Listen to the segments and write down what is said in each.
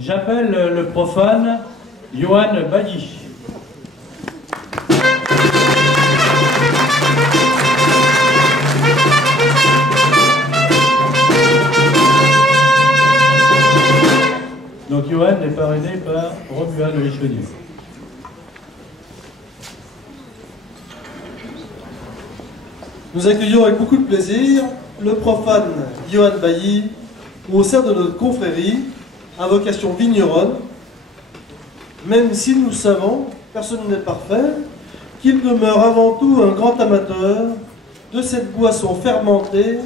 J'appelle le profane Johan Bailly. Donc Johan est parrainé par Romuald Richelieu. Nous accueillons avec beaucoup de plaisir le profane Johan Bailly au sein de notre confrérie à vocation vigneronne, même si nous savons, personne n'est parfait, qu'il demeure avant tout un grand amateur de cette boisson fermentée,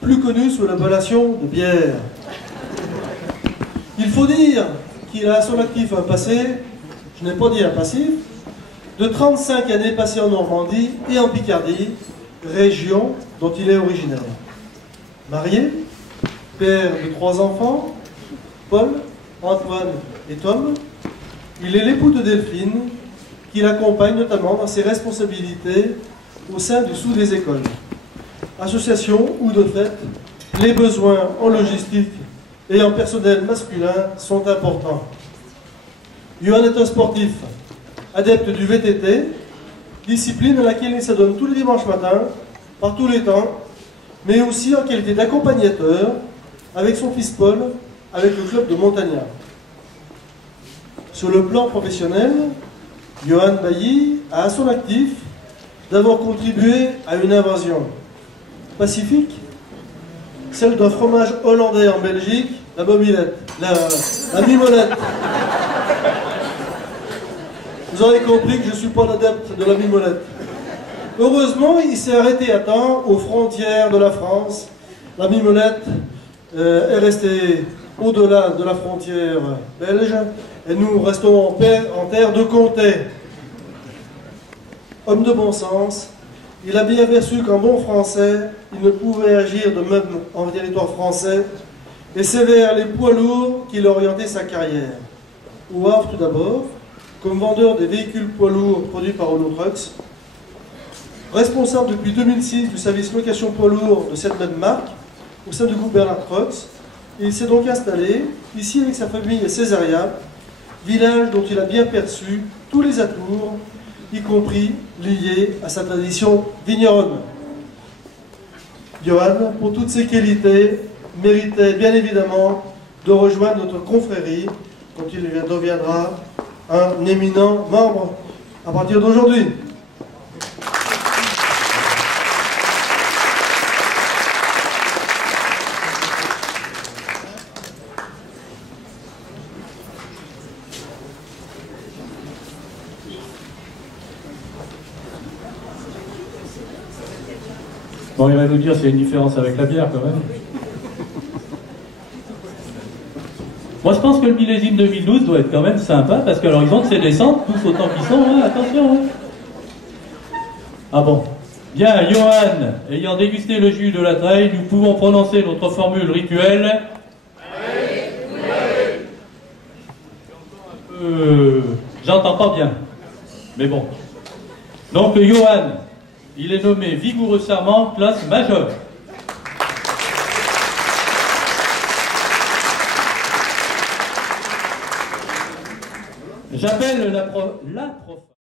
plus connue sous l'appellation de bière. Il faut dire qu'il a à son actif un passé, je n'ai pas dit un passif, de 35 années passées en Normandie et en Picardie, région dont il est originaire. Marié, père de 3 enfants, Paul, Antoine et Tom, il est l'époux de Delphine, qui l'accompagne notamment dans ses responsabilités au sein du Sous des écoles. Association où, de fait, les besoins en logistique et en personnel masculin sont importants. Johan est un sportif, adepte du VTT, discipline à laquelle il s'adonne tous les dimanches matins, par tous les temps, mais aussi en qualité d'accompagnateur avec son fils Paul, avec le club de Montagnard. Sur le plan professionnel, Johan Bailly a à son actif d'avoir contribué à une invasion pacifique, celle d'un fromage hollandais en Belgique, la mobilette, la mimolette. Vous aurez compris que je ne suis pas l'adepte de la mimolette. Heureusement, il s'est arrêté à temps aux frontières de la France. La mimolette est restée au-delà de la frontière belge et nous restons en terre de comté. Homme de bon sens, il a bien perçu qu'en bon français, il ne pouvait agir de même en territoire français et c'est vers les poids lourds qu'il a orienté sa carrière. Au Havre tout d'abord, comme vendeur des véhicules poids lourds produits par Renault Trucks, responsable depuis 2006 du service location poids lourd de cette même marque au sein du groupe Bernard Trucks, il s'est donc installé ici avec sa famille à Césaria, village dont il a bien perçu tous les atours, y compris liés à sa tradition vigneronne. Johan, pour toutes ses qualités, méritait bien évidemment de rejoindre notre confrérie, dont il deviendra un éminent membre à partir d'aujourd'hui. Bon, il va nous dire s'il y a une différence avec la bière quand même. Moi je pense que le millésime 2012 doit être quand même sympa parce qu'à l'horizon de ces descentes, tous autant qu'ils sont, hein, attention. Hein. Ah bon. Bien, Johan, ayant dégusté le jus de la treille, nous pouvons prononcer notre formule rituelle. J'entends pas bien. Mais bon. Donc Johan, il est nommé vigoureux serment classe majeure. J'appelle la prof.